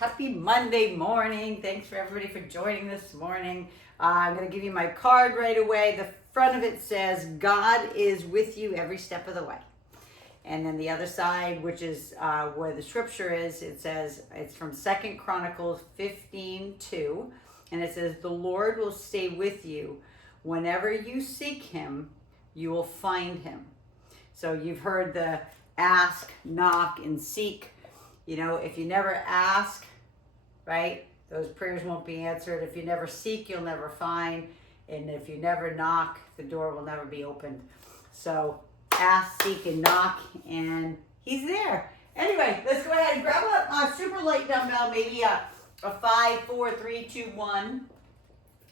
Happy Monday morning. Thanks for everybody for joining this morning. I'm going to give you my card right away. The front of it says, God is with you every step of the way. And then the other side, which is where the scripture is, it says, it's from 2 Chronicles 15:2. And it says, the Lord will stay with you. Whenever you seek him, you will find him. So you've heard the ask, knock, and seek. You know, if you never ask, right, those prayers won't be answered. If you never seek, you'll never find. And if you never knock, the door will never be opened. So ask, seek, and knock, and he's there. Anyway, let's go ahead and grab a super light dumbbell, maybe a 5, 4, 3, 2, 1.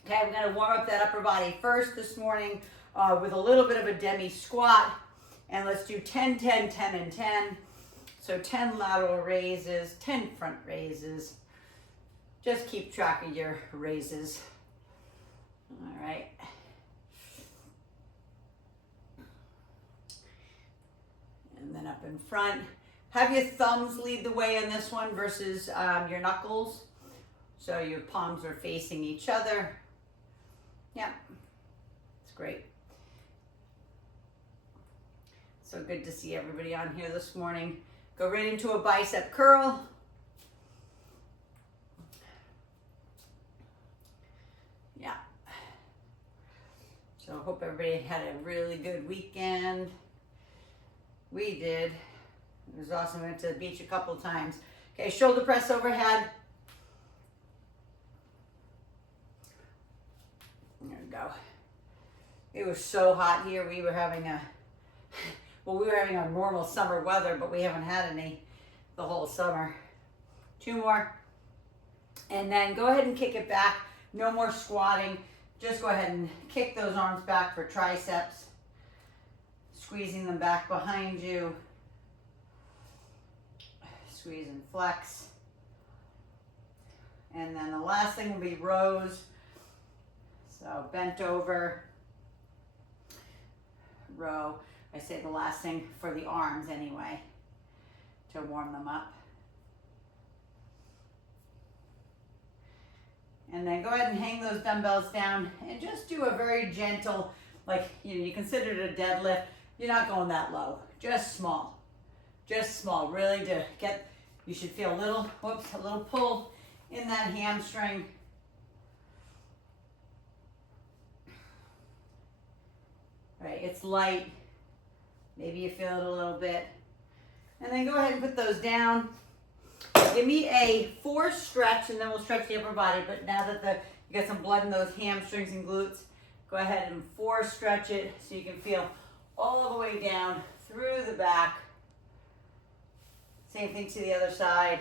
Okay, we're going to warm up that upper body first this morning with a little bit of a demi squat. And let's do 10, 10, 10, and 10. So 10 lateral raises, 10 front raises. Just keep track of your raises. All right. And then up in front. Have your thumbs lead the way on this one versus your knuckles. So your palms are facing each other. Yeah, it's great. So good to see everybody on here this morning. Go right into a bicep curl. Yeah. So I hope everybody had a really good weekend. We did. It was awesome. We went to the beach a couple times. Okay, shoulder press overhead. There we go. It was so hot here. We were having our normal summer weather, but we haven't had any the whole summer. 2 more. And then go ahead and kick it back. No more squatting. Just go ahead and kick those arms back for triceps. Squeezing them back behind you. Squeeze and flex. And then the last thing will be rows. So bent over, row. I say the last thing for the arms anyway, to warm them up. And then go ahead and hang those dumbbells down and just do a very gentle, like, you consider it a deadlift. You're not going that low, just small, really to get, you should feel a little, a little pull in that hamstring. Right, it's light. Maybe you feel it a little bit. And then go ahead and put those down. Give me a 4 stretch, and then we'll stretch the upper body. But now that you got some blood in those hamstrings and glutes, go ahead and 4 stretch it so you can feel all the way down through the back. Same thing to the other side.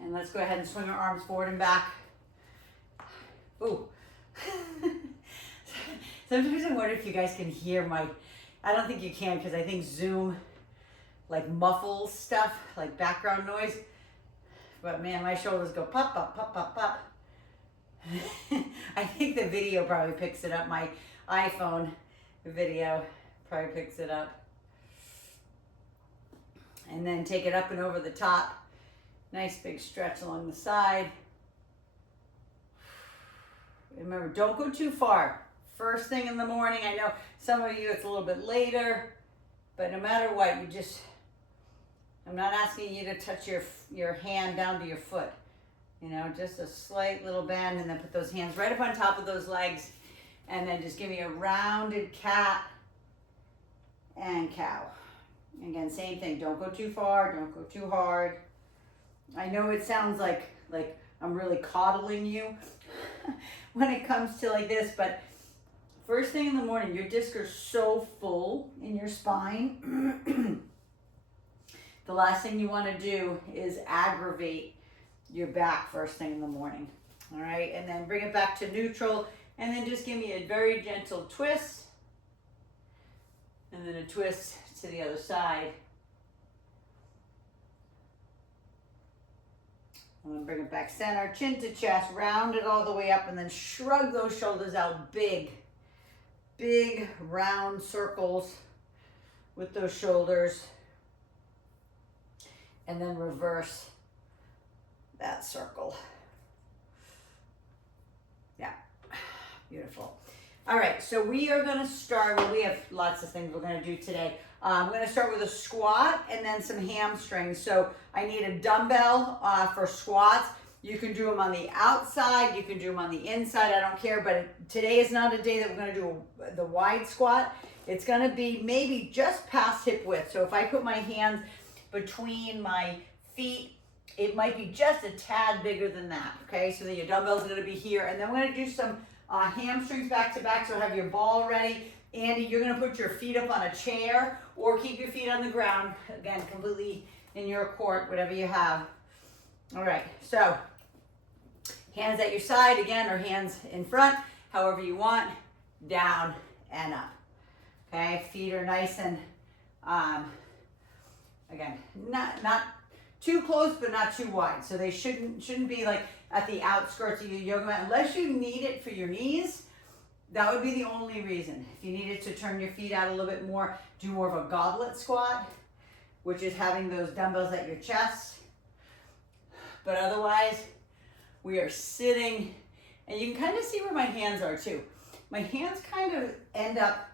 And let's go ahead and swing our arms forward and back. Ooh. Sometimes I wonder if you guys can hear I don't think you can, because I think Zoom like muffles stuff, like background noise. But man, my shoulders go pop, pop, pop, pop, pop. I think the video probably picks it up. My iPhone video probably picks it up. And then take it up and over the top. Nice big stretch along the side. Remember, don't go too far. First thing in the morning. I know some of you it's a little bit later, but no matter what, I'm not asking you to touch your hand down to your foot. You know, just a slight little bend, and then put those hands right up on top of those legs, and then just give me a rounded cat and cow. Again, same thing. Don't go too far. Don't go too hard. I know it sounds like I'm really coddling you when it comes to like this, but first thing in the morning, your discs are so full in your spine. The last thing you want to do is aggravate your back first thing in the morning. All right, and then bring it back to neutral, and then just give me a very gentle twist, and then a twist to the other side. And then bring it back center, chin to chest, round it all the way up, and then shrug those shoulders out big round circles with those shoulders. and then reverse that circle. Yeah, beautiful. All right, so we are gonna start, well, we have lots of things we're gonna do today. I'm gonna start with a squat and then some hamstrings. So I need a dumbbell for squats. You can do them on the outside, you can do them on the inside, I don't care, but today is not a day that we're gonna do the wide squat. It's gonna be maybe just past hip width. So if I put my hands between my feet, it might be just a tad bigger than that, okay? So then your dumbbell's gonna be here, and then we're gonna do some hamstrings back to back, so have your ball ready. Andy, you're gonna put your feet up on a chair or keep your feet on the ground. Again, completely in your court, whatever you have. All right, so hands at your side again, or hands in front, however you want, down and up. Okay, feet are nice and, again, not too close, but not too wide. So they shouldn't be like at the outskirts of your yoga mat, unless you need it for your knees. That would be the only reason. If you needed to turn your feet out a little bit more, do more of a goblet squat, which is having those dumbbells at your chest. But otherwise, we are sitting, and you can kind of see where my hands are too. My hands kind of end up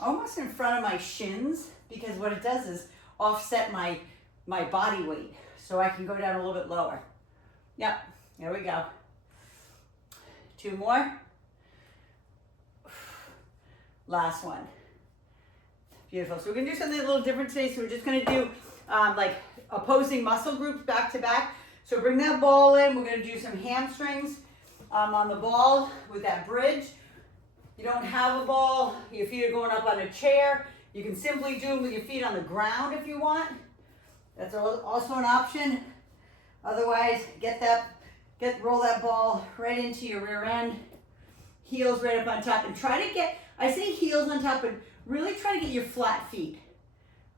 almost in front of my shins, because what it does is offset my body weight, so I can go down a little bit lower. Yep, there we go. 2 more. Last one. Beautiful. So we're gonna do something a little different today. So we're just gonna do like opposing muscle groups back to back. So bring that ball in. We're gonna do some hamstrings on the ball with that bridge. You don't have a ball, your feet are going up on a chair. You can simply do them with your feet on the ground if you want. That's also an option. Otherwise, roll that ball right into your rear end. Heels right up on top, and try to get, I say heels on top, but really try to get your flat feet.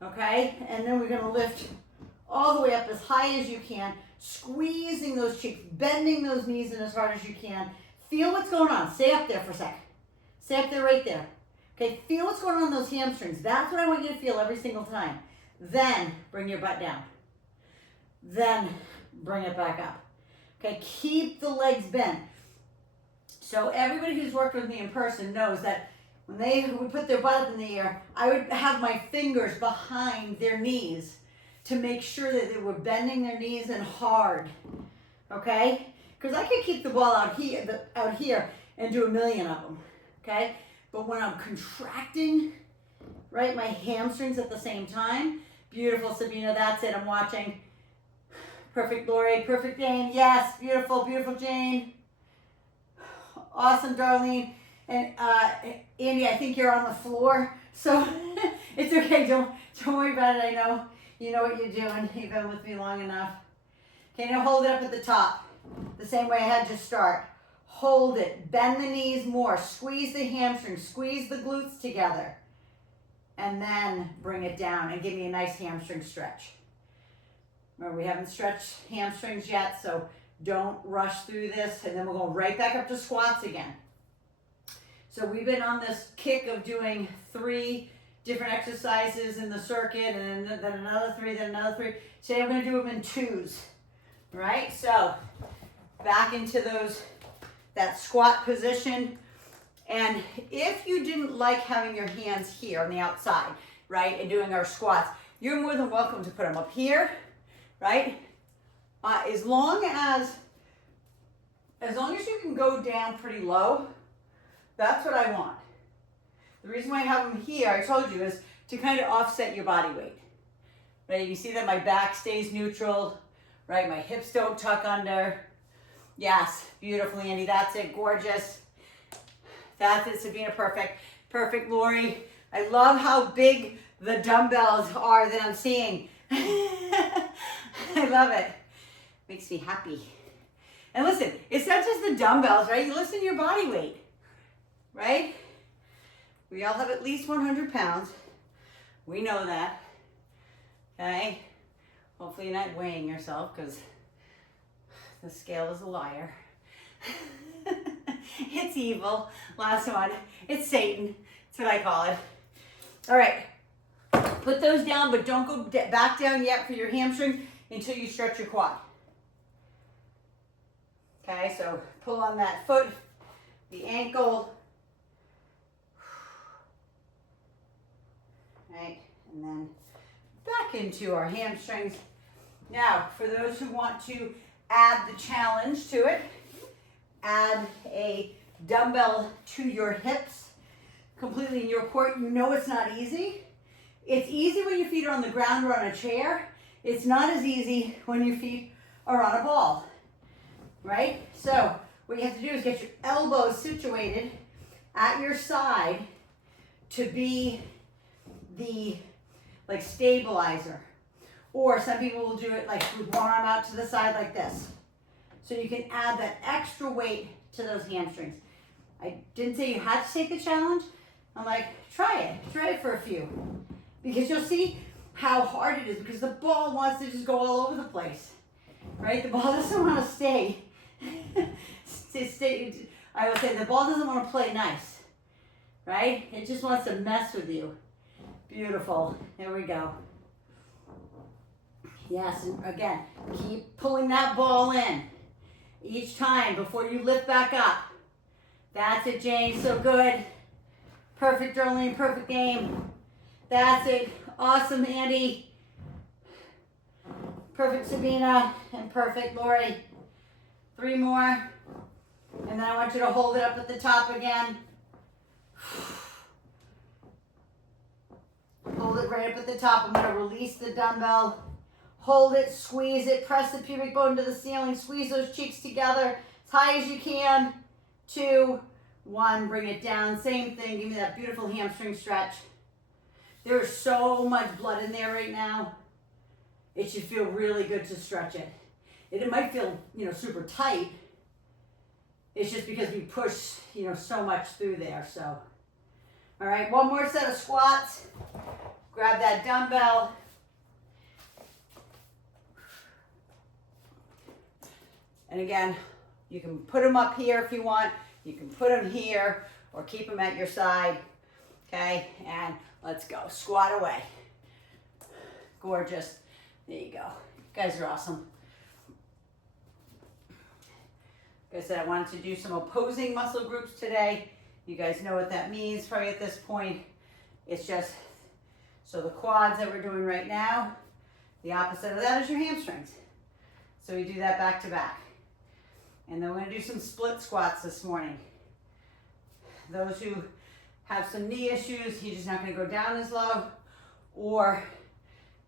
Okay? And then we're gonna lift all the way up as high as you can, squeezing those cheeks, bending those knees in as hard as you can. Feel what's going on. Stay up there for a sec. Stay up there right there. Okay, feel what's going on in those hamstrings. That's what I want you to feel every single time. Then bring your butt down. Then bring it back up. Okay, keep the legs bent. So everybody who's worked with me in person knows that when they would put their butt up in the air, I would have my fingers behind their knees to make sure that they were bending their knees and hard. Okay? Because I could keep the ball out here and do a million of them. Okay? But when I'm contracting, right, my hamstrings at the same time, beautiful, Sabina, that's it, I'm watching. Perfect, Lori, perfect, Jane, yes, beautiful, beautiful, Jane. Awesome, Darlene. And Andy, I think you're on the floor, so it's okay, don't worry about it, I know. You know what you're doing, you've been with me long enough. Okay, now hold it up at the top, the same way I had you start. Hold it, bend the knees more, squeeze the hamstrings, squeeze the glutes together, and then bring it down and give me a nice hamstring stretch. Remember, we haven't stretched hamstrings yet, so don't rush through this, and then we'll go right back up to squats again. So we've been on this kick of doing 3 different exercises in the circuit, and then another 3, then another 3. Today I'm gonna do them in 2s, right? So back into that squat position. And if you didn't like having your hands here on the outside, right, and doing our squats, you're more than welcome to put them up here, right? As long as you can go down pretty low, that's what I want. The reason why I have them here, I told you, is to kind of offset your body weight. Right? You see that my back stays neutral, right? My hips don't tuck under. Yes, beautiful, Andy. That's it. Gorgeous. That's it, Sabina. Perfect. Perfect, Lori. I love how big the dumbbells are that I'm seeing. I love it. Makes me happy. And listen, it's not just the dumbbells, right? You listen to your body weight, right? We all have at least 100 pounds. We know that. Okay? Hopefully you're not weighing yourself, because the scale is a liar. It's evil. Last one. It's Satan. That's what I call it. All right. Put those down, but don't go back down yet for your hamstrings. until you stretch your quad. Okay, so pull on that foot, the ankle, right, and then back into our hamstrings. Now, for those who want to add the challenge to it, add a dumbbell to your hips, completely in your core. You know it's not easy. It's easy when your feet are on the ground or on a chair. It's not as easy when your feet are on a ball, right? So what you have to do is get your elbows situated at your side to be the like stabilizer. Or some people will do it like with one arm out to the side like this. So you can add that extra weight to those hamstrings. I didn't say you had to take the challenge. I'm like, try it for a few. Because you'll see how hard it is, because the ball wants to just go all over the place, right? The ball doesn't want to stay. I would say the ball doesn't want to play nice, right? It just wants to mess with you. Beautiful. There we go. Yes, and again, keep pulling that ball in each time before you lift back up. That's it, Jane. So good. Perfect, Darlene. Perfect game. That's it. Awesome, Andy. Perfect, Sabina. And perfect, Lori. 3 more. And then I want you to hold it up at the top again. Hold it right up at the top. I'm going to release the dumbbell. Hold it, squeeze it, press the pubic bone to the ceiling, squeeze those cheeks together as high as you can. 2, 1, bring it down. Same thing, give me that beautiful hamstring stretch. There's so much blood in there right now. It should feel really good to stretch it. It might feel, super tight. It's just because we push, so much through there, so. All right, one more set of squats. Grab that dumbbell. And again, you can put them up here if you want. You can put them here or keep them at your side. Okay, and let's go. Squat away. Gorgeous. There you go. You guys are awesome. Like I said, I wanted to do some opposing muscle groups today. You guys know what that means probably at this point. It's just, so the quads that we're doing right now, the opposite of that is your hamstrings. So we do that back to back. And then we're going to do some split squats this morning. Those who have some knee issues, you're just not going to go down as low. Or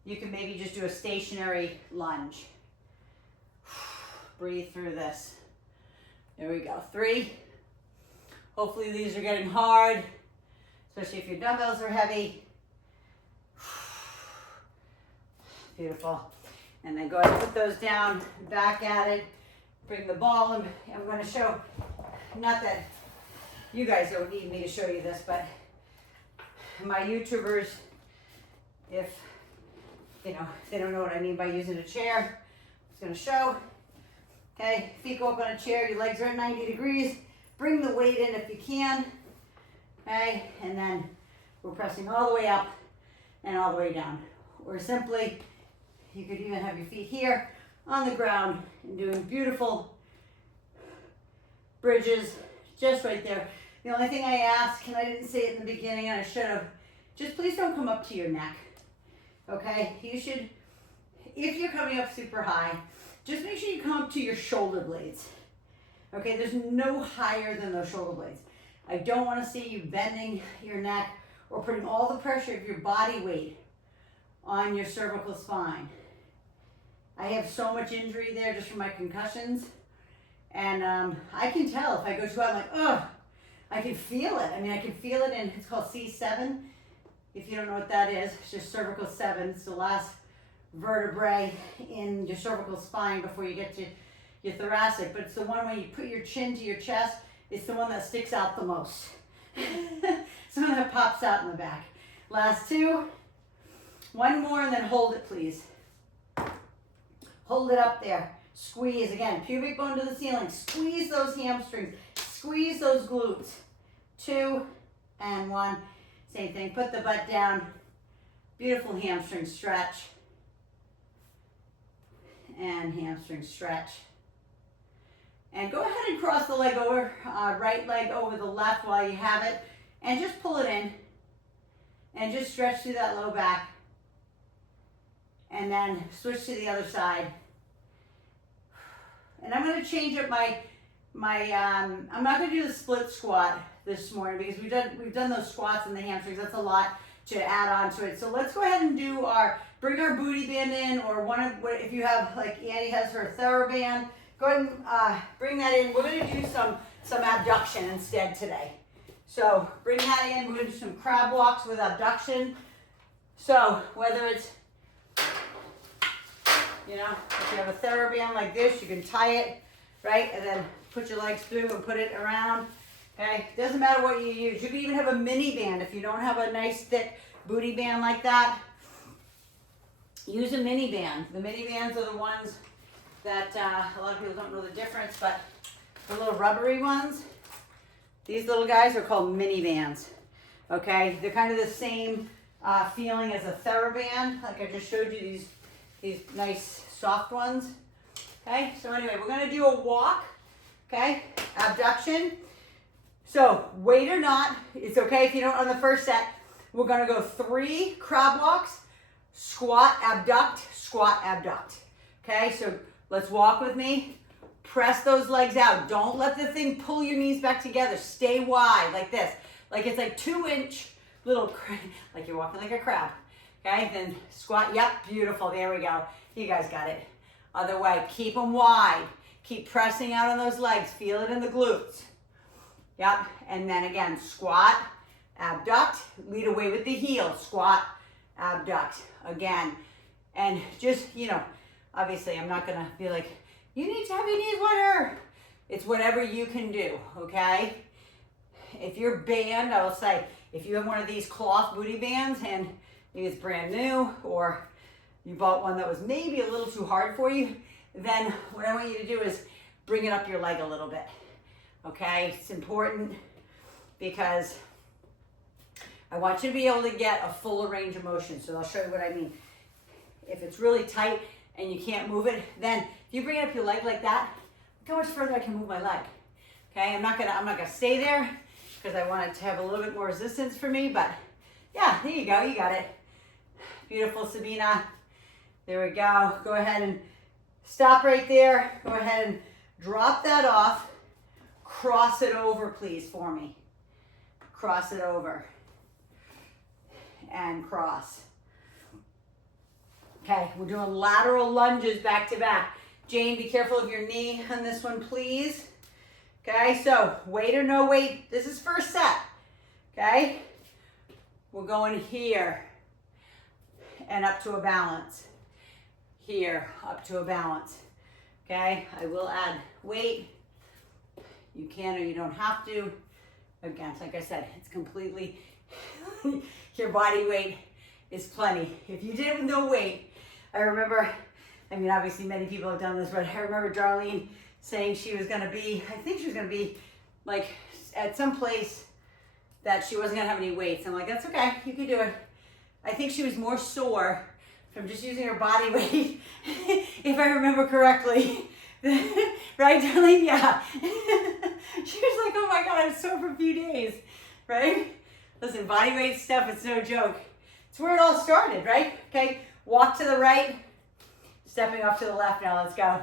you can maybe just do a stationary lunge. Breathe through this. There we go. 3. Hopefully these are getting hard, especially if your dumbbells are heavy. Beautiful. And then go ahead and put those down, back at it. Bring the ball, and I'm going to show, not that you guys don't need me to show you this, but my YouTubers, if they don't know what I mean by using a chair, it's going to show. Okay, feet go up on a chair, your legs are at 90 degrees. Bring the weight in if you can. Okay, and then we're pressing all the way up and all the way down. Or simply, you could even have your feet here on the ground and doing beautiful bridges just right there. The only thing I ask, and I didn't say it in the beginning and I should have, just please don't come up to your neck. Okay, you should, if you're coming up super high, just make sure you come up to your shoulder blades. Okay, there's no higher than those shoulder blades. I don't want to see you bending your neck or putting all the pressure of your body weight on your cervical spine. I have so much injury there just from my concussions. And I can tell if I go too high, I'm like, ugh, I can feel it. I mean, I can feel it in, it's called C7. If you don't know what that is, it's your cervical 7. It's the last vertebrae in your cervical spine before you get to your thoracic. But it's the one when you put your chin to your chest, it's the one that sticks out the most. It's the one that pops out in the back. Last 2. 1 more and then hold it, please. Hold it up there. Squeeze, again, pubic bone to the ceiling. Squeeze those hamstrings. Squeeze those glutes. 2 and 1. Same thing, put the butt down. Beautiful hamstring stretch. and hamstring stretch. And go ahead and cross the leg over, right leg over the left while you have it, and just pull it in, and just stretch through that low back, and then switch to the other side. And I'm going to change up I'm not going to do the split squat this morning because we've done those squats in the hamstrings. That's a lot to add on to it. So let's go ahead and do bring our booty band in, or if you have, like Annie has her TheraBand, go ahead and bring that in. We're going to do some abduction instead today. So bring that in. We're going to do some crab walks with abduction. So whether it's, if you have a TheraBand like this, you can tie it, right? And then put your legs through and put it around, okay? Doesn't matter what you use. You can even have a mini band if you don't have a nice thick booty band like that. Use a mini band. The mini bands are the ones that a lot of people don't know the difference, but the little rubbery ones, these little guys are called mini bands, okay? They're kind of the same feeling as a TheraBand, like I just showed you these nice soft ones, okay? So anyway, we're gonna do a walk, okay? Abduction. So weight or not, it's okay if you don't on the first set. We're gonna go 3 crab walks, squat, abduct, okay? So let's walk with me. Press those legs out. Don't let the thing pull your knees back together. Stay wide like this. Like it's like 2-inch little, like you're walking like a crab. Okay, then squat. Yep, beautiful. There we go. You guys got it. Other way. Keep them wide. Keep pressing out on those legs. Feel it in the glutes. Yep, and then again, squat, abduct. Lead away with the heel. Squat, abduct. Again. And just, obviously I'm not going to be like, you need to have your knees wider. It's whatever you can do, okay? If you're band, I will say, if you have one of these cloth booty bands and maybe it's brand new, or you bought one that was maybe a little too hard for you, then what I want you to do is bring it up your leg a little bit, okay? It's important because I want you to be able to get a fuller range of motion. So I'll show you what I mean. If it's really tight and you can't move it, then if you bring up your leg like that, look how much further I can move my leg, okay? I'm not gonna stay there because I want it to have a little bit more resistance for me, but yeah, there you go, you got it. Beautiful, Sabina. There we go. Go ahead and stop right there. Go ahead and drop that off. Cross it over, please, for me. Cross it over. And cross. Okay, we're doing lateral lunges back to back. Jane, be careful of your knee on this one, please. Okay, so weight or no weight, this is first set. Okay, we're going here and up to a balance. Here, up to a balance. Okay, I will add weight. You can or you don't have to. Again, like I said, it's completely, your body weight is plenty. If you did it with no weight, I remember, obviously many people have done this, but I remember Darlene saying she was gonna be, I think she was gonna be like at some place that she wasn't gonna have any weights. I'm like, that's okay, you can do it. I think she was more sore from just using her body weight, if I remember correctly. Right, Darlene? Yeah. She was like, oh my God, I'm sore for a few days, right? Listen, body weight stuff, it's no joke. It's where it all started, right? Okay, walk to the right, stepping off to the left now, let's go.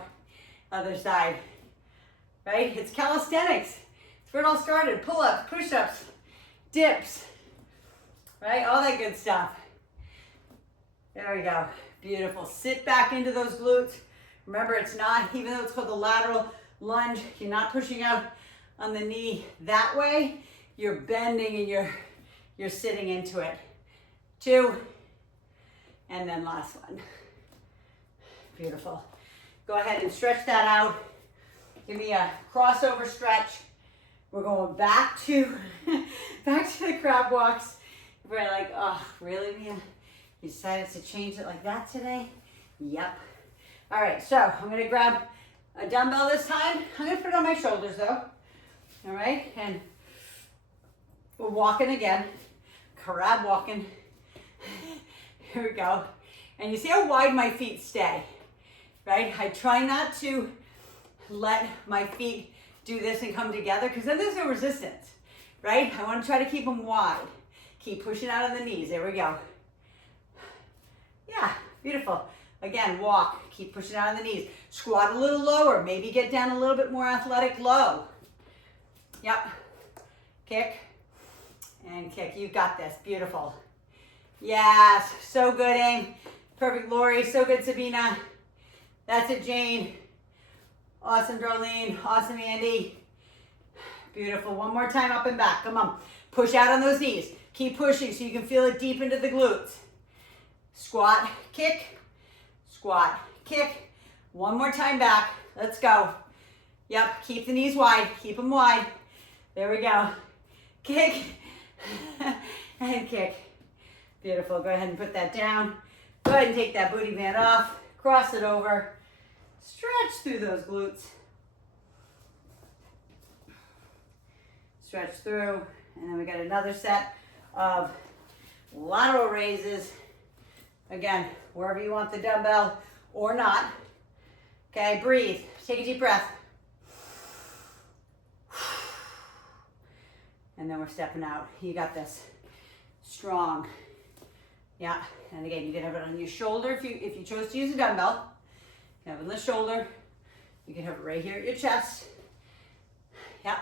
Other side, right? It's calisthenics. It's where it all started. Pull-ups, push-ups, dips, right? All that good stuff. There we go. Beautiful. Sit back into those glutes. Remember, it's not, even though it's called the lateral lunge, you're not pushing out on the knee that way. You're bending and you're sitting into it. 2, and then last one. Beautiful. Go ahead and stretch that out. Give me a crossover stretch. We're going back to the crab walks. We're like, oh, really, man? You decided to change it like that today? Yep. All right, so I'm gonna grab a dumbbell this time. I'm gonna put it on my shoulders though. All right, and we're walking again. Crab walking. Here we go. And you see how wide my feet stay. right? I try not to let my feet do this and come together because then there's no resistance, right? I want to try to keep them wide. Keep pushing out of the knees. There we go. Yeah, beautiful. Again, walk. Keep pushing out of the knees. Squat a little lower. Maybe get down a little bit more athletic low. Yep. Kick and kick. You got this. Beautiful. Yes. So good, Aim. Perfect, Lori. So good, Sabina. That's it, Jane. Awesome, Darlene. Awesome, Andy. Beautiful. One more time, up and back. Come on. Push out on those knees. Keep pushing so you can feel it deep into the glutes. Squat, kick, squat, kick. One more time back. Let's go. Yep, keep the knees wide. Keep them wide. There we go. Kick and kick. Beautiful. Go ahead and put that down. Go ahead and take that booty band off. Cross it over. Stretch through those glutes. Stretch through. And then we got another set of lateral raises. Again, wherever you want the dumbbell or not. Okay, breathe. Take a deep breath. And then we're stepping out. You got this. Strong. Yeah, and again, you can have it on your shoulder if you chose to use a dumbbell. You can have it on the shoulder. You can have it right here at your chest. Yeah.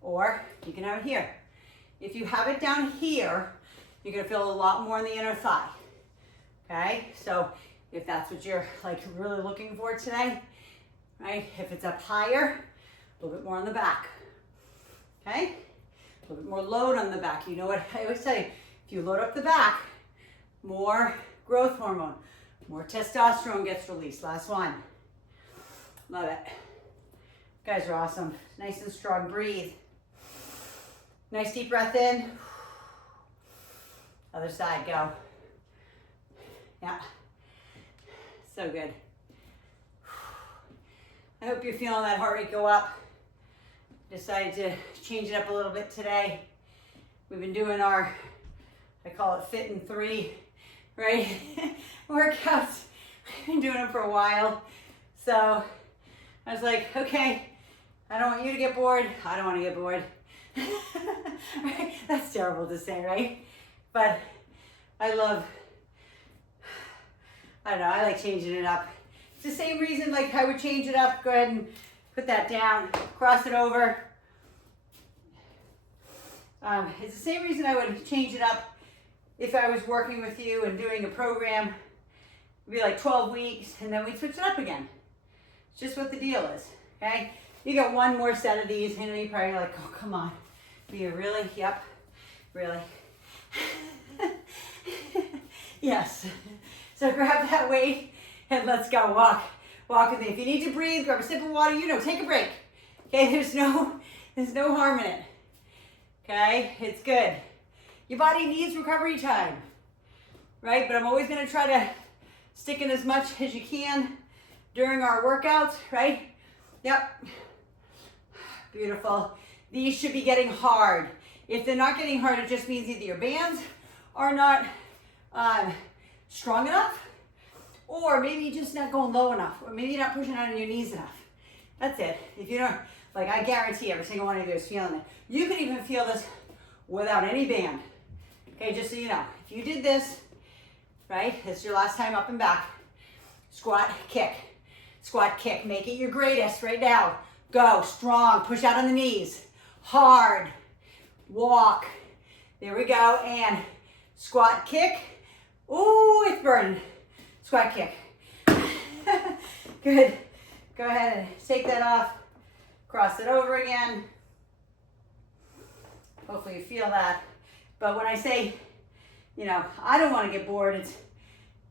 Or you can have it here. If you have it down here, you're gonna feel a lot more in the inner thigh. Okay, so if that's what you're like really looking for today, right? If it's up higher, a little bit more on the back. Okay, a little bit more load on the back. You know what I always say, if you load up the back, more growth hormone, more testosterone gets released. Last one. Love it. You guys are awesome. Nice and strong. Breathe. Nice deep breath in. Other side, go. Yeah. So good. I hope you're feeling that heart rate go up. Decided to change it up a little bit today. We've been doing our, I call it Fit in 3, right? Workouts. I've been doing them for a while. So I was like, okay, I don't want you to get bored. I don't want to get bored. Right? That's terrible to say, right? But I don't know, I like changing it up. It's the same reason like I would change it up. Go ahead and put that down, cross it over. It's the same reason I would change it up if I was working with you and doing a program. It'd be like 12 weeks and then we'd switch it up again. It's just what the deal is, okay? You got one more set of these. I know you're probably like, oh, come on. Do you really? Yep, really. Yes. So grab that weight and let's go. Walk with me. If you need to breathe, grab a sip of water, take a break. Okay, there's no harm in it. Okay, it's good. Your body needs recovery time, right? But I'm always gonna try to stick in as much as you can during our workouts, right? Yep. Beautiful. These should be getting hard. If they're not getting hard, it just means either your bands are not strong enough, or maybe you're just not going low enough, or maybe you're not pushing out on your knees enough. That's it. If you don't, like I guarantee every single one of you is feeling it. You can even feel this without any band. Okay, just so you know. If you did this, right, this is your last time up and back. Squat, kick. Squat, kick. Make it your greatest right now. Go, strong, push out on the knees. Hard, walk. There we go, and squat, kick. Ooh, it's burning. Squat, kick. Good. Go ahead and take that off. Cross it over again. Hopefully you feel that. But when I say, I don't want to get bored, it's,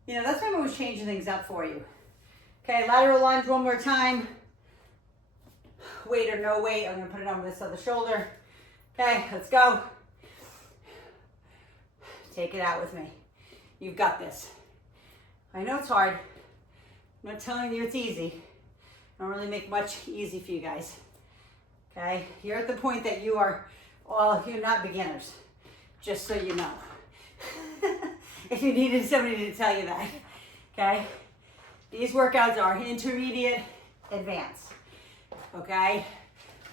that's why I'm always changing things up for you. Okay, lateral lunge one more time. Weight or no weight, I'm going to put it on this other shoulder. Okay, let's go. Take it out with me. You've got this. I know it's hard. I'm not telling you it's easy. I don't really make much easy for you guys. Okay, you're at the point that you're not beginners, just so you know. If you needed somebody to tell you that, okay? These workouts are intermediate, advanced, okay?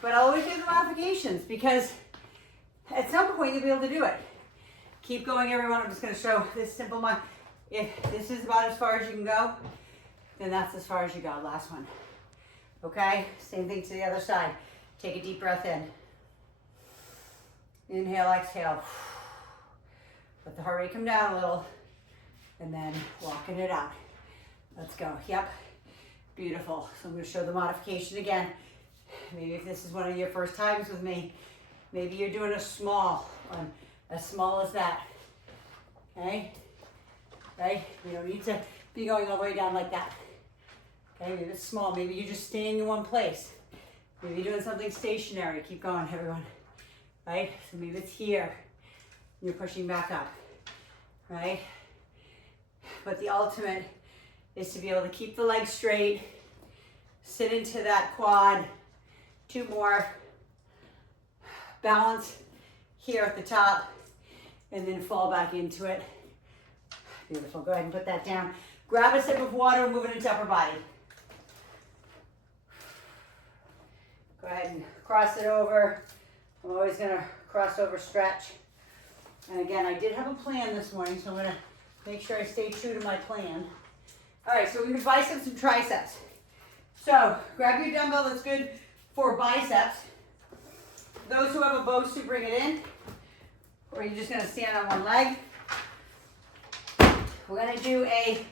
But I'll always do the modifications because at some point you'll be able to do it. Keep going, everyone. I'm just gonna show this simple one. If this is about as far as you can go, then that's as far as you go. Last one, okay? Same thing to the other side. Take a deep breath in. Inhale, exhale. Let the heart rate come down a little, and then walking it out. Let's go. Yep. Beautiful. So I'm going to show the modification again. Maybe if this is one of your first times with me, maybe you're doing a small one, as small as that. Okay? Right? We don't need to be going all the way down like that. Okay? Maybe it's small. Maybe you're just staying in one place. Maybe you're doing something stationary. Keep going, everyone. Right? So maybe it's here. You're pushing back up. Right? But the ultimate is to be able to keep the legs straight, sit into that quad, 2 more, balance here at the top, and then fall back into it. Beautiful. Go ahead and put that down. Grab a sip of water and move it into upper body. Go ahead and cross it over. I'm always going to cross over stretch. And again, I did have a plan this morning, so I'm going to make sure I stay true to my plan. All right, so we're going to do biceps and triceps. So grab your dumbbell that's good for biceps. Those who have a BOSU, bring it in. Or you're just going to stand on one leg. We're going to do a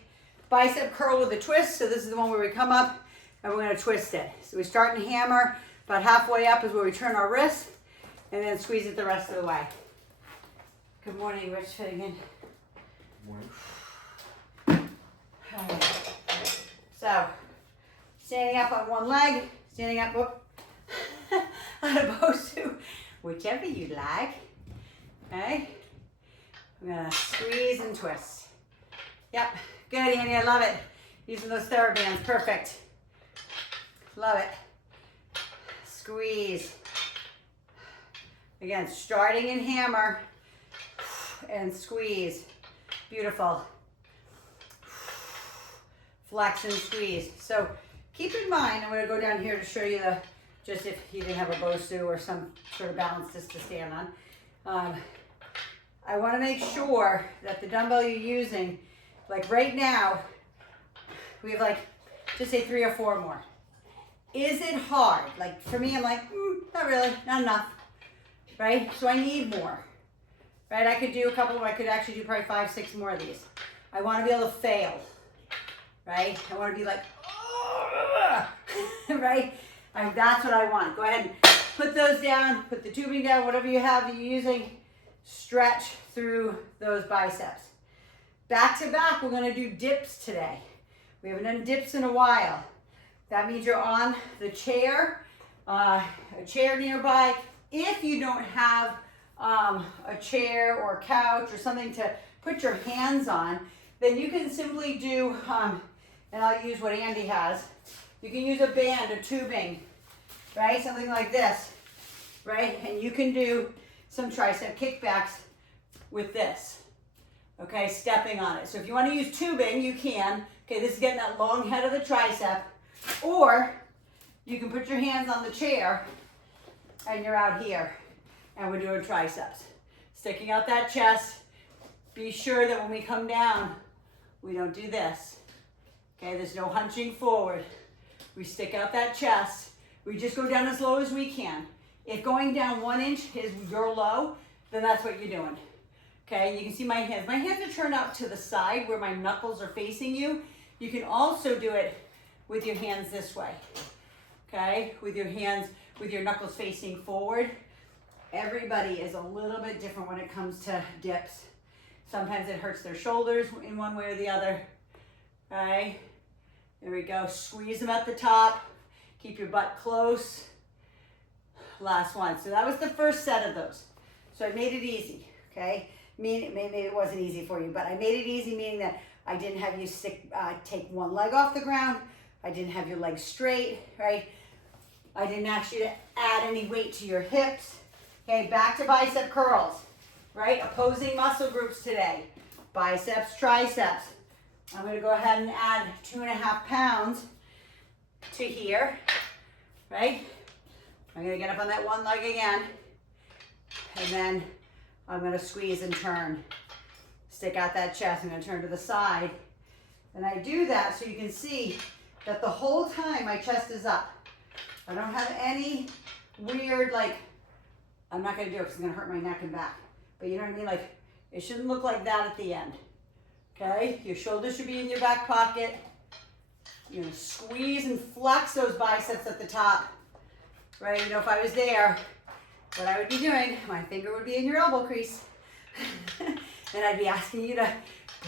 bicep curl with a twist. So this is the one where we come up and we're going to twist it. So we start and hammer. About halfway up is where we turn our wrist and then squeeze it the rest of the way. Good morning, Rich, fitting in. Good morning. All right. So, standing up on one leg, standing up, whoop, on a BOSU, whichever you like. Okay? I'm gonna squeeze and twist. Yep, good, Annie, I love it. Using those TheraBands, perfect. Love it. Squeeze. Again, starting in hammer and squeeze. Beautiful. Flex and squeeze. So keep in mind, I'm going to go down here to show you the, just if you didn't have a BOSU or some sort of balance just to stand on. I want to make sure that the dumbbell you're using, like right now, we have like, just say 3 or 4 more. Is it hard? Like for me, I'm like, not really, not enough, right? So I need more, right? I could do a couple, I could actually do probably 5, 6 more of these. I want to be able to fail, right? I want to be like, right? That's what I want. Go ahead and put those down, put the tubing down, whatever you have you're using, stretch through those biceps. Back to back, we're going to do dips today. We haven't done dips in a while. That means you're on the chair, a chair nearby. If you don't have a chair or a couch or something to put your hands on, then you can simply do, and I'll use what Andy has. You can use a band or tubing, right? Something like this, right? And you can do some tricep kickbacks with this, okay? Stepping on it. So if you want to use tubing, you can. Okay, this is getting that long head of the tricep. Or you can put your hands on the chair and you're out here and we're doing triceps. Sticking out that chest. Be sure that when we come down, we don't do this. Okay, there's no hunching forward. We stick out that chest. We just go down as low as we can. If going down 1 inch is your low, then that's what you're doing. Okay, you can see my hands. My hands are turned out to the side where my knuckles are facing you. You can also do it with your hands this way, okay? With your hands, with your knuckles facing forward. Everybody is a little bit different when it comes to dips. Sometimes it hurts their shoulders in one way or the other, okay? There we go, squeeze them at the top. Keep your butt close. Last one. So that was the first set of those. So I made it easy, okay? Maybe it wasn't easy for you, but I made it easy, meaning that I didn't have you take one leg off the ground. I didn't have your legs straight, right? I didn't ask you to add any weight to your hips. Okay, back to bicep curls, right? Opposing muscle groups today. Biceps, triceps. I'm going to go ahead and add 2.5 pounds to here, right? I'm going to get up on that one leg again, and then I'm going to squeeze and turn. Stick out that chest. I'm going to turn to the side. And I do that so you can see that the whole time my chest is up. I don't have any weird, like, I'm not going to do it because it's going to hurt my neck and back. But you know what I mean? Like, it shouldn't look like that at the end. Okay? Your shoulders should be in your back pocket. You're going to squeeze and flex those biceps at the top. Right? You know, if I was there, what I would be doing, my finger would be in your elbow crease. And I'd be asking you to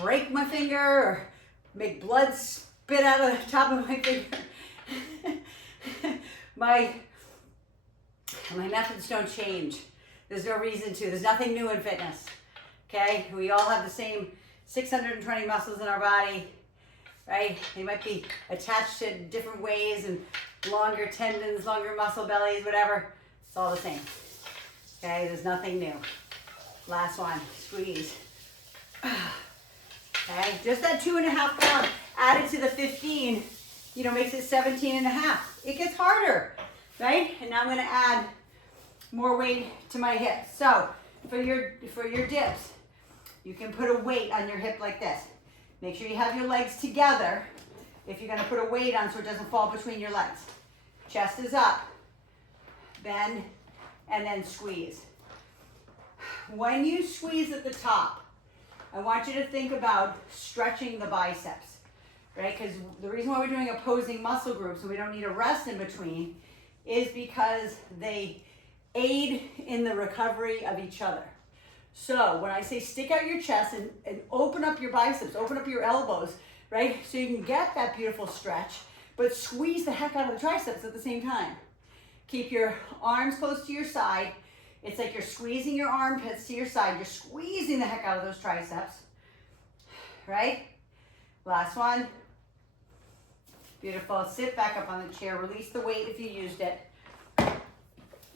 break my finger or make blood spit out of the top of my finger. My methods don't change. There's no reason to. There's nothing new in fitness. Okay? We all have the same 620 muscles in our body, right? They might be attached to different ways and longer tendons, longer muscle bellies, whatever. It's all the same. Okay? There's nothing new. Last one. Squeeze. Okay? Just that 2.5 pounds added to the 15, you know, makes it 17.5. It gets harder, right? And now I'm going to add more weight to my hips. So for your dips, you can put a weight on your hip like this. Make sure you have your legs together if you're going to put a weight on so it doesn't fall between your legs. Chest is up, bend, and then squeeze. When you squeeze at the top, I want you to think about stretching the biceps, right? Because the reason why we're doing opposing muscle groups and we don't need a rest in between is because they aid in the recovery of each other. So when I say stick out your chest and open up your biceps, open up your elbows, right? So you can get that beautiful stretch, but squeeze the heck out of the triceps at the same time. Keep your arms close to your side. It's like you're squeezing your armpits to your side. You're squeezing the heck out of those triceps, right? Last one. Beautiful. Sit back up on the chair. Release the weight if you used it.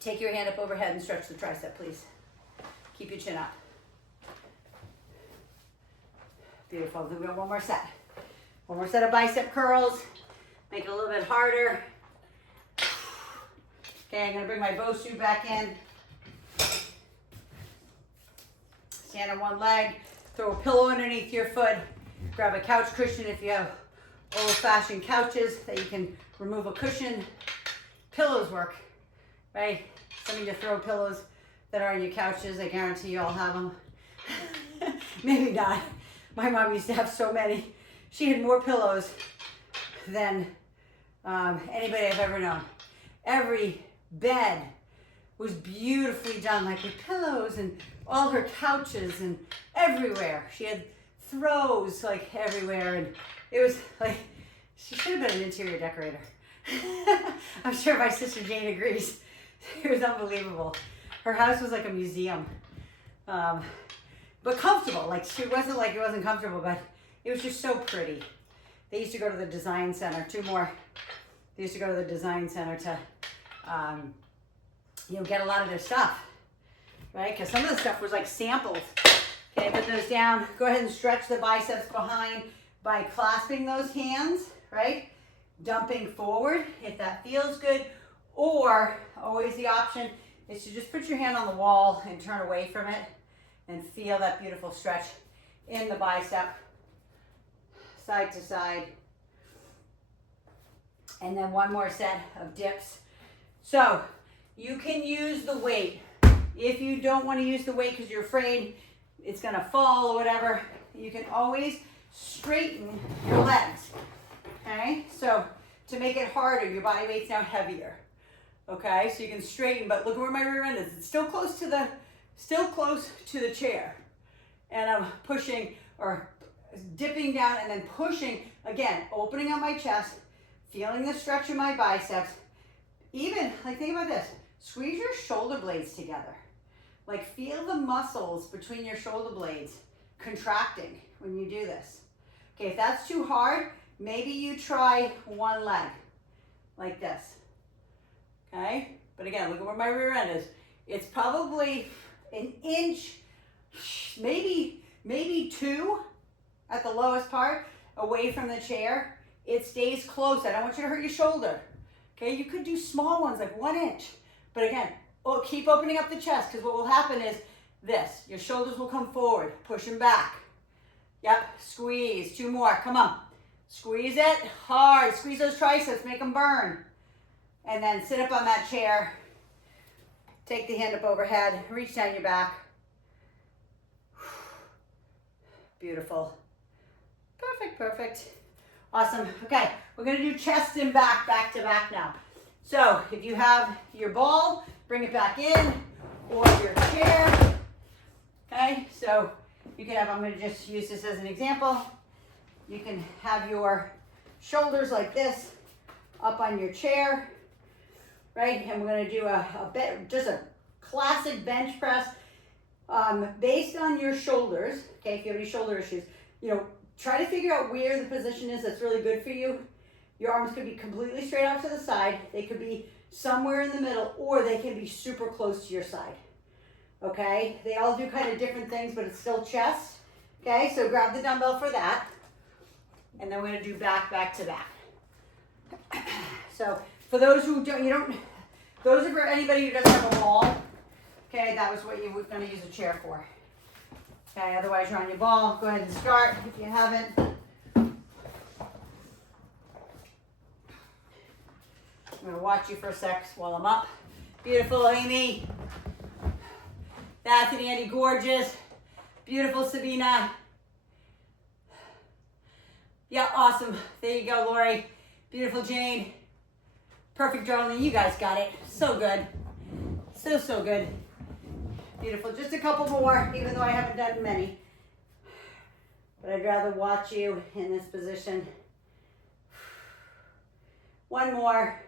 Take your hand up overhead and stretch the tricep, please. Keep your chin up. Beautiful. Do one more set. One more set of bicep curls. Make it a little bit harder. Okay, I'm going to bring my BOSU back in. Stand on one leg. Throw a pillow underneath your foot. Grab a couch cushion if you have old-fashioned couches that you can remove a cushion. Pillows work, right? Some of you throw pillows that are on your couches. I guarantee you all have them. Maybe not. My mom used to have so many. She had more pillows than anybody I've ever known. Every bed was beautifully done, like with pillows, and all her couches and everywhere. She had throws like everywhere, and it was like, she should have been an interior decorator. I'm sure my sister Jane agrees. It was unbelievable. Her house was like a museum, but comfortable. Like, she wasn't like it wasn't comfortable, but it was just so pretty. They used to go to the design center. Two more. They used to go to the design center to, you know, get a lot of their stuff, right? Because some of the stuff was like samples. Okay, put those down. Go ahead and stretch the biceps behind by clasping those hands, right? Dumping forward if that feels good, or always the option is to just put your hand on the wall and turn away from it and feel that beautiful stretch in the bicep, side to side. And then one more set of dips. So you can use the weight. If you don't want to use the weight because you're afraid it's going to fall or whatever, you can always straighten your legs. Okay? So to make it harder, your body weight's now heavier. Okay? So you can straighten, but look at where my rear end is. It's still close to the chair. And I'm pushing or dipping down and then pushing, again, opening up my chest, feeling the stretch in my biceps. Even, like, think about this. Squeeze your shoulder blades together. Like, feel the muscles between your shoulder blades contracting when you do this. Okay, if that's too hard, maybe you try one leg, like this. Okay? But again, look at where my rear end is. It's probably an inch, maybe two at the lowest part, away from the chair, it stays close. I don't want you to hurt your shoulder. Okay, you could do small ones like 1 inch. But again, keep opening up the chest, because what will happen is this. Your shoulders will come forward, push them back. Yep, squeeze. 2 more, come on. Squeeze it hard. Squeeze those triceps, make them burn. And then sit up on that chair. Take the hand up overhead, reach down your back. Beautiful. Perfect, perfect. Awesome. Okay, we're gonna do chest and back to back now. So if you have your ball, bring it back in, or your chair. Okay, so you can have, I'm gonna just use this as an example. You can have your shoulders like this up on your chair, right? And we're gonna do just a classic bench press based on your shoulders. Okay, if you have any shoulder issues, try to figure out where the position is that's really good for you. Your arms could be completely straight out to the side. They could be somewhere in the middle, or they can be super close to your side. Okay, they all do kind of different things, but it's still chest. Okay, so grab the dumbbell for that. And then we're gonna do back to back. So for those who those are for anybody who doesn't have a ball. Okay, that was what you were gonna use a chair for. Okay, otherwise you're on your ball. Go ahead and start if you haven't. I'm gonna watch you for a sec while I'm up. Beautiful, Amy. That's it, Andy, gorgeous. Beautiful, Sabina. Yeah, awesome. There you go, Lori. Beautiful, Jane. Perfect, Darlene. You guys got it. So good. So good. Beautiful. Just a couple more, even though I haven't done many. But I'd rather watch you in this position. 1 more.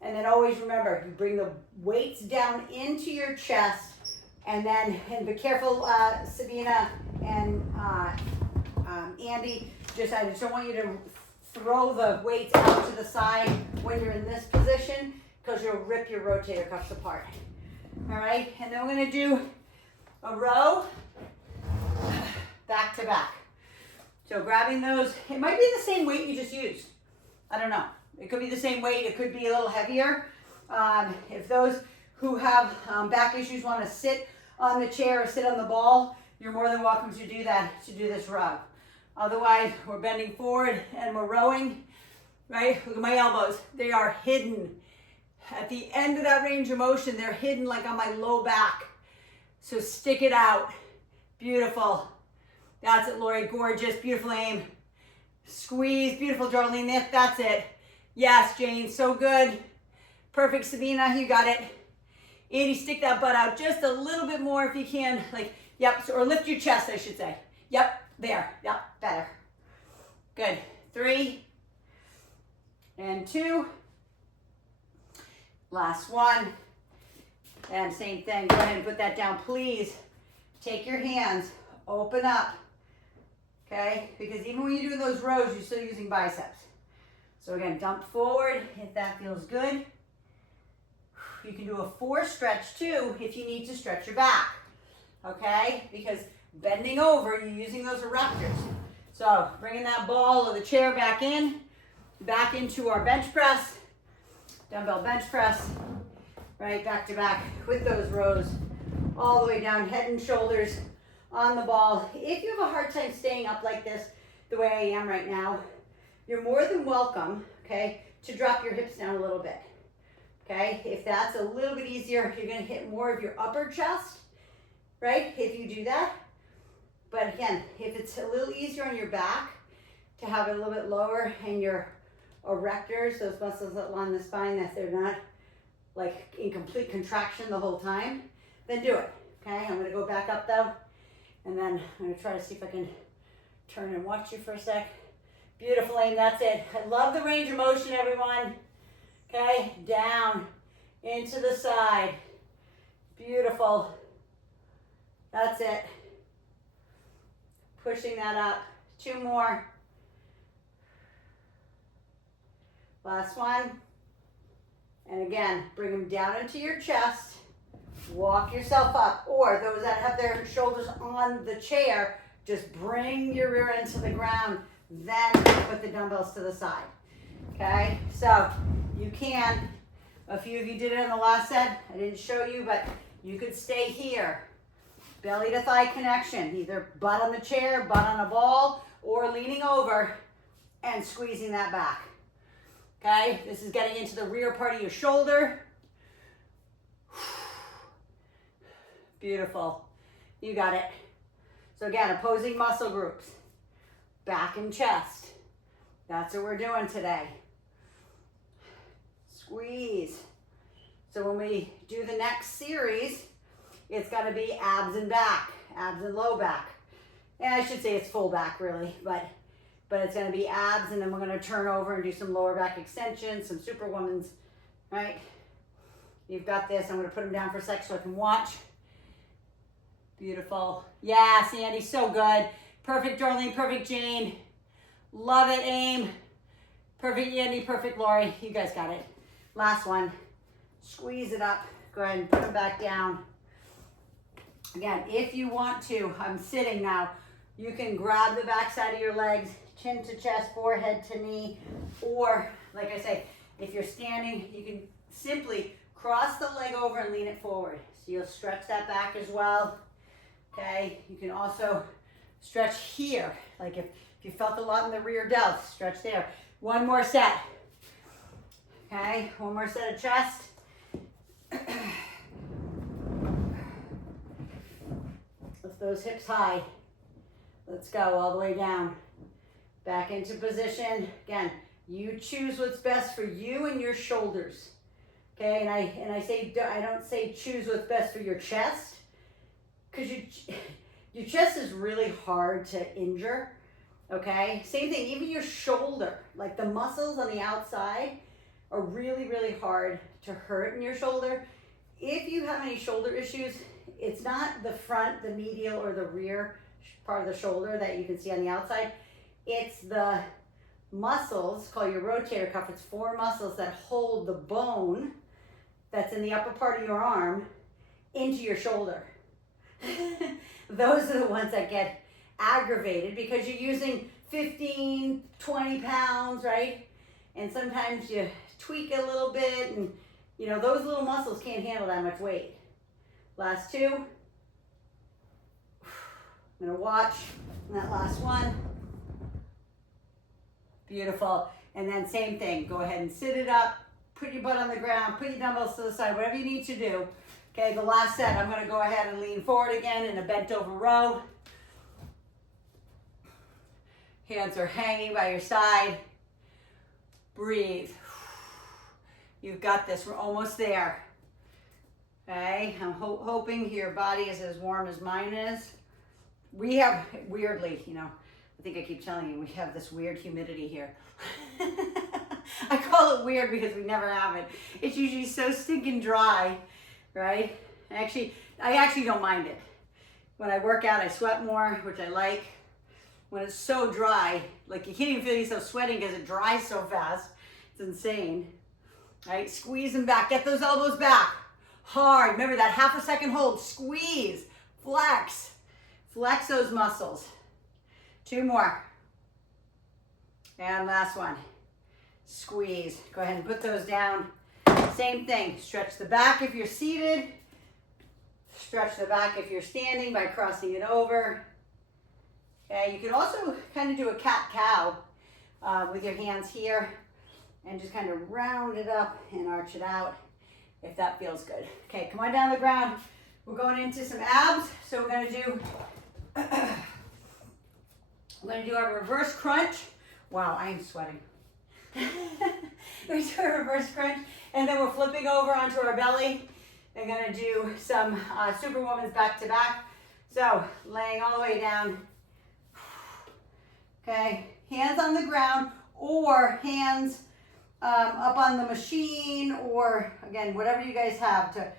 And then always remember, you bring the weights down into your chest, and be careful, Sabina and Andy, I just don't want you to throw the weights out to the side when you're in this position, because you'll rip your rotator cuffs apart. All right, and then we're gonna do a row, back to back. So grabbing those, it might be the same weight you just used. I don't know. It could be the same weight, it could be a little heavier. If those who have back issues want to sit on the chair or sit on the ball, you're more than welcome to do that, to do this row. Otherwise, we're bending forward and we're rowing, right? Look at my elbows. They are hidden. At the end of that range of motion, they're hidden like on my low back. So stick it out. Beautiful. That's it, Lori. Gorgeous. Beautiful aim. Squeeze. Beautiful, Darlene. That's it. Yes, Jane. So good. Perfect, Sabina. You got it. Andy, stick that butt out just a little bit more if you can. Yep. Or lift your chest, I should say. Yep. There. Yep. Better. Good. 3 and 2. Last one. And same thing. Go ahead and put that down, please. Take your hands. Open up. Okay? Because even when you're doing those rows, you're still using biceps. So again, dump forward if that feels good. You can do a 4 stretch too if you need to stretch your back. Okay? Because bending over, you're using those erectors. So bringing that ball or the chair back into our bench press. Dumbbell bench press, right, back to back with those rows, all the way down, head and shoulders on the ball. If you have a hard time staying up like this, the way I am right now, you're more than welcome, okay, to drop your hips down a little bit, okay? If that's a little bit easier, you're gonna hit more of your upper chest, right, if you do that. But again, if it's a little easier on your back to have it a little bit lower and your erectors, those muscles along the spine, that they're not like in complete contraction the whole time, then do it. Okay, I'm gonna go back up though, and then I'm gonna try to see if I can turn and watch you for a sec. Beautiful aim, that's it. I love the range of motion, everyone. Okay, down, into the side. Beautiful. That's it. Pushing that up. 2 more. Last one. And again, bring them down into your chest. Walk yourself up. Or those that have their shoulders on the chair, just bring your rear end to the ground. then put the dumbbells to the side. Okay, so you can, a few of you did it on the last set. I didn't show you, but you could stay here. Belly to thigh connection, either butt on the chair, butt on a ball, or leaning over and squeezing that back. Okay, this is getting into the rear part of your shoulder. Beautiful. You got it. So again, opposing muscle groups. Back and chest. That's what we're doing today. Squeeze. So when we do the next series, it's got to be abs and back, abs and low back. And I should say it's full back really, but it's going to be abs, and then we're going to turn over and do some lower back extensions, some Superwomans, right? You've got this. I'm going to put them down for a sec so I can watch. Beautiful. Yeah, Sandy, so good. Perfect, Darlene. Perfect, Jane. Love it, Aim. Perfect, Andy. Perfect, Lori. You guys got it. Last one. Squeeze it up. Go ahead and put them back down. Again, if you want to, I'm sitting now. You can grab the back side of your legs, chin to chest, forehead to knee, or like I say, if you're standing, you can simply cross the leg over and lean it forward. So you'll stretch that back as well. Okay, you can also stretch here. Like if you felt a lot in the rear delts, stretch there. One more set. Okay, one more set of chest. Lift those hips high. Let's go all the way down. Back into position. Again, you choose what's best for you and your shoulders. Okay, and I don't say choose what's best for your chest, because your chest is really hard to injure. Okay, same thing, even your shoulder, like the muscles on the outside are really, really hard to hurt in your shoulder. If you have any shoulder issues, it's not the front, the medial, or the rear part of the shoulder that you can see on the outside. It's the muscles, called your rotator cuff. It's 4 muscles that hold the bone that's in the upper part of your arm into your shoulder. Those are the ones that get aggravated because you're using 15, 20 pounds, right? And sometimes you tweak a little bit, and you know, those little muscles can't handle that much weight. Last 2. I'm gonna watch that last one. Beautiful. And then same thing, go ahead and sit it up, put your butt on the ground, put your dumbbells to the side, whatever you need to do. Okay, the last set, I'm gonna go ahead and lean forward again in a bent over row. Hands are hanging by your side. Breathe. You've got this, we're almost there. Okay, I'm hoping your body is as warm as mine is. We have, weirdly, you know, I think I keep telling you, we have this weird humidity here. I call it weird because we never have it. It's usually so stinking dry, right? I actually don't mind it. When I work out, I sweat more, which I like. When it's so dry, like you can't even feel yourself sweating because it dries so fast. It's insane. Right? Squeeze them back. Get those elbows back. Hard. Remember that half a second hold. Squeeze. Flex. Flex those muscles. 2 more. And last one. Squeeze. Go ahead and put those down. Same thing. Stretch the back if you're seated. Stretch the back if you're standing by crossing it over. Okay, you can also kind of do a cat-cow with your hands here and just kind of round it up and arch it out if that feels good. Okay, come on down the ground. We're going into some abs. So we're going to do our reverse crunch. Wow, I am sweating. We're going to do a reverse crunch, and then we're flipping over onto our belly and going to do some Superwomans back to back. So laying all the way down. Okay, hands on the ground or hands up on the machine, or again, whatever you guys have to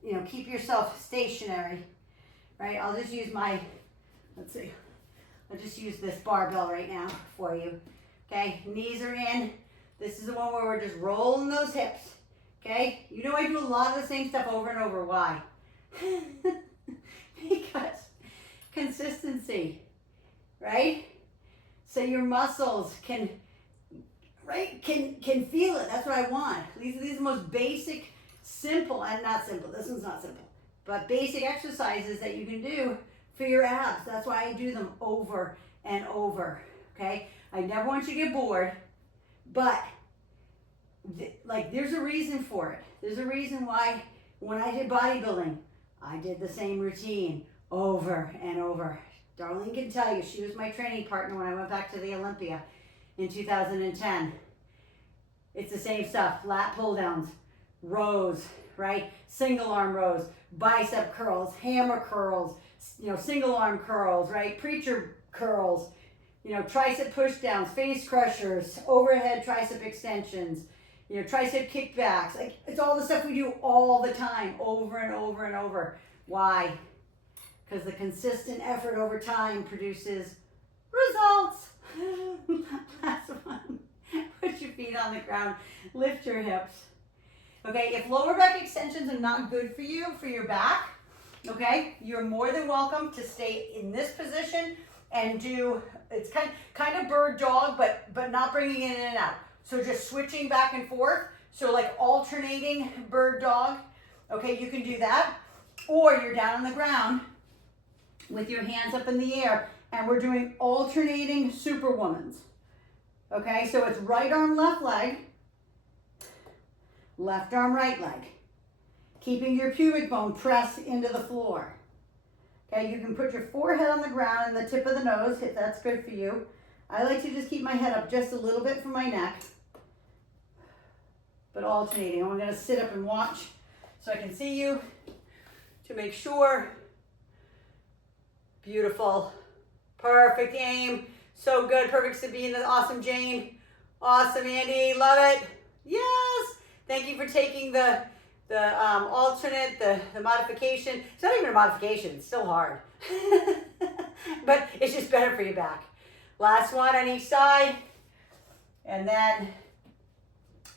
you know, keep yourself stationary, right? I'll just use my, let's see, I'll just use this barbell right now for you. Okay, knees are in. This is the one where we're just rolling those hips. Okay, you know I do a lot of the same stuff over and over. Why? Because consistency, right? so your muscles can, right, can feel it. That's what I want. These are the most basic, simple, and not simple. This one's not simple, but basic exercises that you can do for your abs. That's why I do them over and over, okay? I never want you to get bored, but like there's a reason for it. There's a reason why when I did bodybuilding, I did the same routine over and over. Darlene can tell you, she was my training partner when I went back to the Olympia in 2010. It's the same stuff, lat pull downs, rows, right? Single arm rows, bicep curls, hammer curls, single arm curls, right? Preacher curls, tricep push downs, face crushers, overhead tricep extensions, tricep kickbacks. Like, it's all the stuff we do all the time, over and over and over. Why? Because the consistent effort over time produces results. Last one. Put your feet on the ground. Lift your hips. Okay, if lower back extensions are not good for you, for your back, okay, you're more than welcome to stay in this position and do, it's kind of bird dog, but not bringing it in and out. So just switching back and forth. So like alternating bird dog. Okay, you can do that. Or you're down on the ground with your hands up in the air, and we're doing alternating Superwomans. Okay, so it's right arm, left leg, left arm, right leg. Keeping your pubic bone pressed into the floor. Okay, you can put your forehead on the ground and the tip of the nose if that's good for you. I like to just keep my head up just a little bit from my neck, but alternating. I'm gonna sit up and watch so I can see you to make sure. Beautiful. Perfect aim. So good. Perfect, Sabine. Awesome, Jane. Awesome, Andy. Love it. Yes. Thank you for taking the alternate, the modification. It's not even a modification. It's still hard. But it's just better for your back. Last one on each side. And then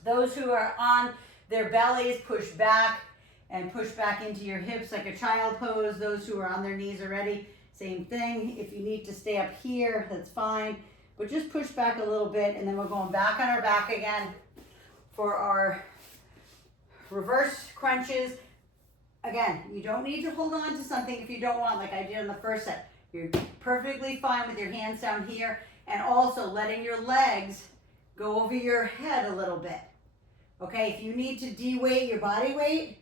those who are on their bellies, push back and push back into your hips like a child pose. Those who are on their knees already, same thing. If you need to stay up here, that's fine. But just push back a little bit, and then we're going back on our back again for our reverse crunches. Again, you don't need to hold on to something if you don't want, like I did on the first set. You're perfectly fine with your hands down here, and also letting your legs go over your head a little bit. Okay, if you need to de-weight your body weight,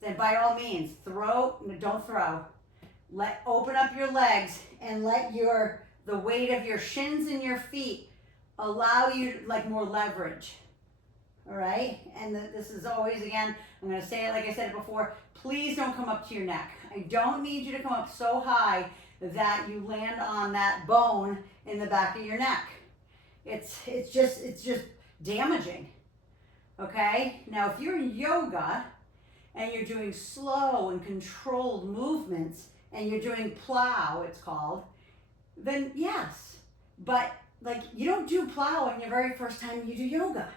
then by all means, don't throw. Open up your legs and let the weight of your shins and your feet allow you like more leverage. All right, and this is always, again, I'm going to say it like I said it before, please don't come up to your neck. I don't need you to come up so high that you land on that bone in the back of your neck. It's just damaging. Okay, now if you're in yoga and you're doing slow and controlled movements and you're doing plow, it's called, then yes, but like you don't do plow on your very first time you do yoga.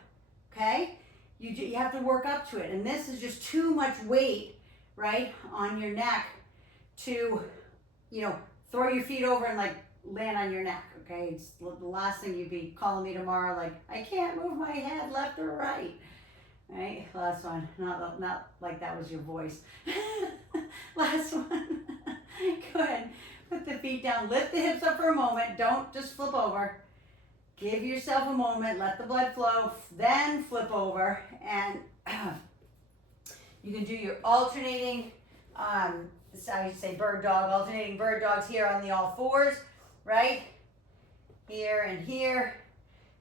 Okay, you have to work up to it, and this is just too much weight, right, on your neck to, throw your feet over and like land on your neck. Okay, it's the last thing you'd be calling me tomorrow, like I can't move my head left or right. Right, last one. Not like that was your voice. Last one. Good. Put the feet down. Lift the hips up for a moment. Don't just flip over. Give yourself a moment. Let the blood flow. Then flip over, and you can do your alternating. I say bird dog. Alternating bird dogs here on the all fours, right? Here and here.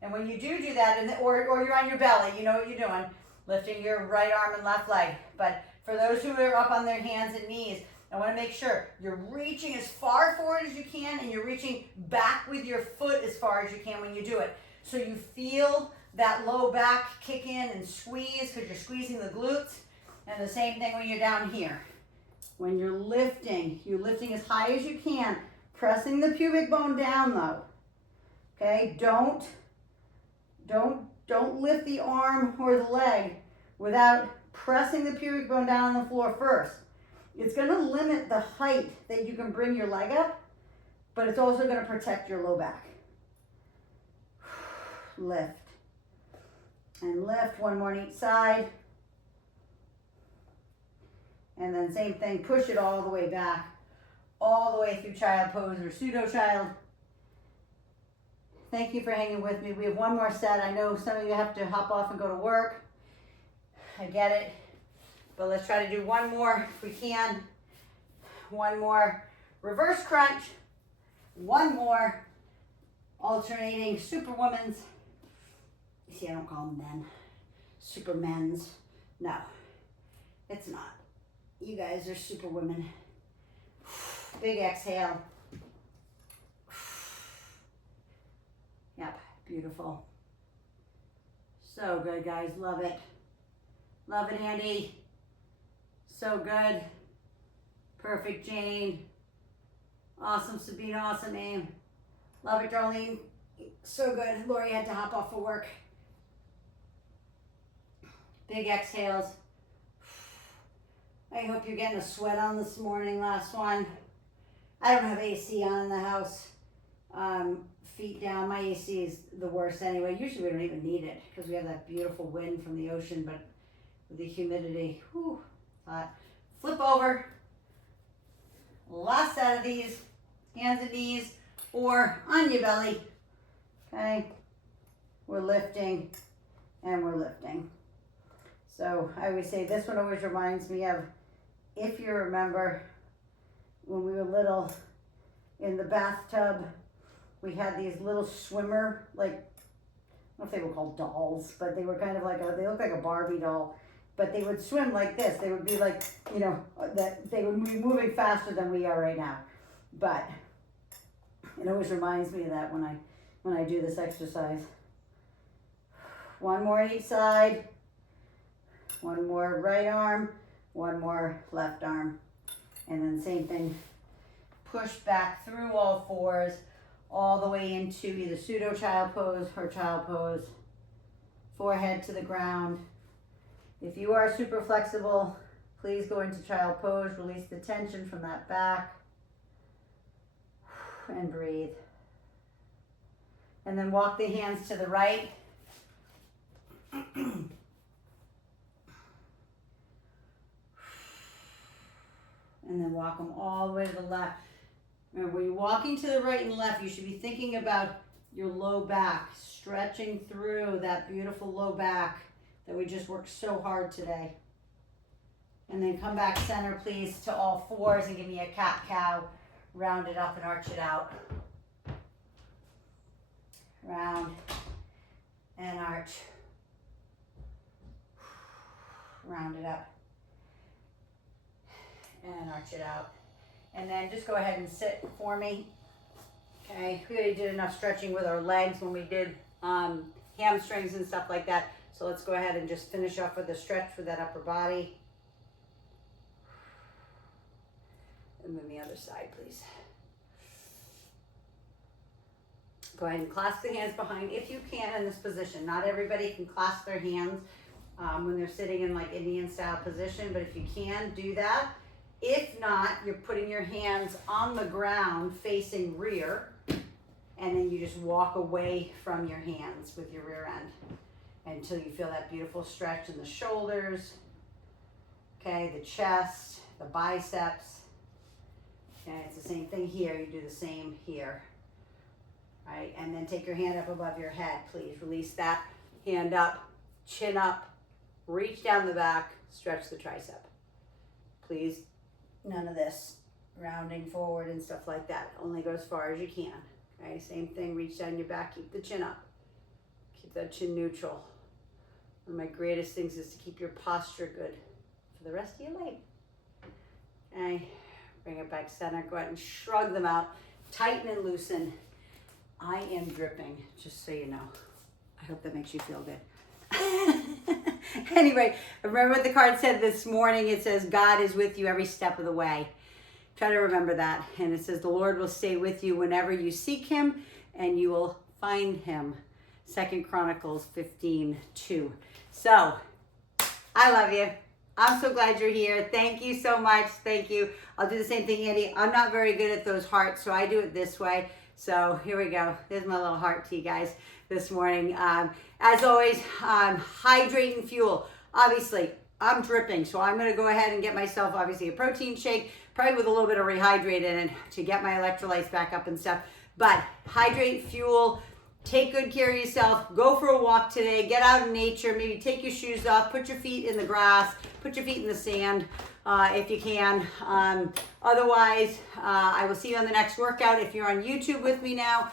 And when you do that, or you're on your belly, you know what you're doing. Lifting your right arm and left leg. But for those who are up on their hands and knees, I want to make sure you're reaching as far forward as you can, and you're reaching back with your foot as far as you can when you do it. So you feel that low back kick in and squeeze because you're squeezing the glutes. And the same thing when you're down here. When you're lifting as high as you can, pressing the pubic bone down though. Okay, don't lift the arm or the leg without pressing the pubic bone down on the floor first. It's going to limit the height that you can bring your leg up, but it's also going to protect your low back. lift. And lift, one more on each side. And then same thing, push it all the way back, all the way through child pose or pseudo child. Thank you for hanging with me. We have one more set. I know some of you have to hop off and go to work. I get it. But let's try to do one more if we can. One more reverse crunch. One more alternating Superwomans. See, I don't call them men. Supermen's. No, it's not. You guys are Superwomen. Big exhale. Yep, beautiful. So good, guys. Love it. Love it, Andy. So good. Perfect, Jane. Awesome, Sabina. Awesome, Aim. Love it, Darlene. So good. Lori had to hop off for work. Big exhales. I hope you're getting a sweat on this morning. Last one. I don't have AC on in the house. Feet down. My AC is the worst anyway. Usually we don't even need it because we have that beautiful wind from the ocean, but with the humidity, whew, hot. Flip over. Last set of these. Hands and knees or on your belly. Okay. We're lifting and we're lifting. So I always say this one always reminds me of, if you remember, when we were little in the bathtub, we had these little swimmer, like, I don't know if they were called dolls, but they were kind of like, they looked like a Barbie doll, but they would swim like this. They would be like, you know, that they would be moving faster than we are right now. But it always reminds me of that when I do this exercise. One more each side. One more right arm, one more left arm. And then same thing, push back through all fours, all the way into either pseudo child pose or child pose. Forehead to the ground. If you are super flexible, please go into child pose, release the tension from that back, and breathe. And then walk the hands to the right. And then walk them all the way to the left. Remember, when you're walking to the right and left, you should be thinking about your low back, stretching through that beautiful low back that we just worked so hard today. And then come back center, please, to all fours and give me a cat-cow. Round it up and arch it out. Round and arch. Round it up. And arch it out. And then just go ahead and sit for me. Okay, we already did enough stretching with our legs when we did hamstrings and stuff like that. So let's go ahead and just finish off with a stretch for that upper body. And then the other side, please. Go ahead and clasp the hands behind if you can in this position. Not everybody can clasp their hands when they're sitting in like Indian style position, but if you can, do that. If not, you're putting your hands on the ground facing rear, and then you just walk away from your hands with your rear end until you feel that beautiful stretch in the shoulders, okay, the chest, the biceps. Okay, it's the same thing here. You do the same here, right? And then take your hand up above your head, please. Release that hand up, chin up, reach down the back, stretch the tricep. Please. None of this rounding forward and stuff like that. Only go as far as you can. Okay, same thing, reach down your back, keep the chin up. Keep that chin neutral. One of my greatest things is to keep your posture good for the rest of your life. Okay, bring it back center, go ahead and shrug them out. Tighten and loosen. I am dripping, just so you know. I hope that makes you feel good. Anyway, remember what the card said this morning. It says, God is with you every step of the way. Try to remember that. And it says, the Lord will stay with you whenever you seek him, and you will find him. 2 Chronicles 15:2. So, I love you. I'm so glad you're here. Thank you so much. Thank you. I'll do the same thing, Andy. I'm not very good at those hearts, so I do it this way. So here we go. There's my little heart to you guys this morning. As always, hydrate and fuel. Obviously, I'm dripping, so I'm gonna go ahead and get myself obviously a protein shake, probably with a little bit of rehydrate in it to get my electrolytes back up and stuff. But hydrate, fuel, take good care of yourself, go for a walk today, get out in nature, maybe take your shoes off, put your feet in the grass, put your feet in the sand if you can. Otherwise, I will see you on the next workout. If you're on YouTube with me now,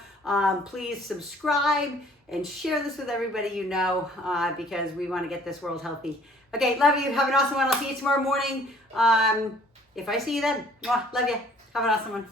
please subscribe and share this with everybody you know because we want to get this world healthy. Okay, love you. Have an awesome one. I'll see you tomorrow morning. If I see you then, mwah, love you. Have an awesome one.